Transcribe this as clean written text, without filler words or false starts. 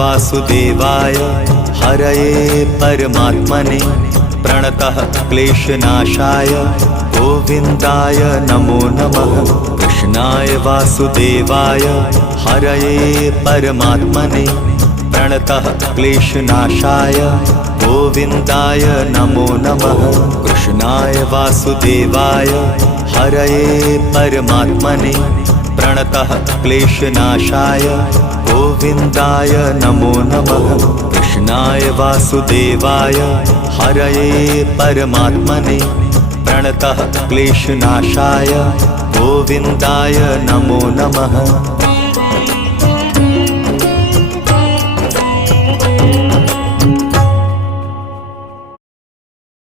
वासुदेवाय हरये परमात्मने प्रणतः क्लेशनाशाय गोविन्दाय नमो नमः। कृष्णाय वासुदेवाय हरये परमात्मने प्रणतः क्लेशनाशाय गोविन्दाय नमो नमः। कृष्णाय वासुदेवाय हरये परमात्मने प्रणतः क्लेशनाशाय गोविन्दाय नमो नमः। कृष्णाय वासुदेवाय हरये परमात्मने प्रणतः क्लेशनाशाय गोविन्दाय नमो नमः।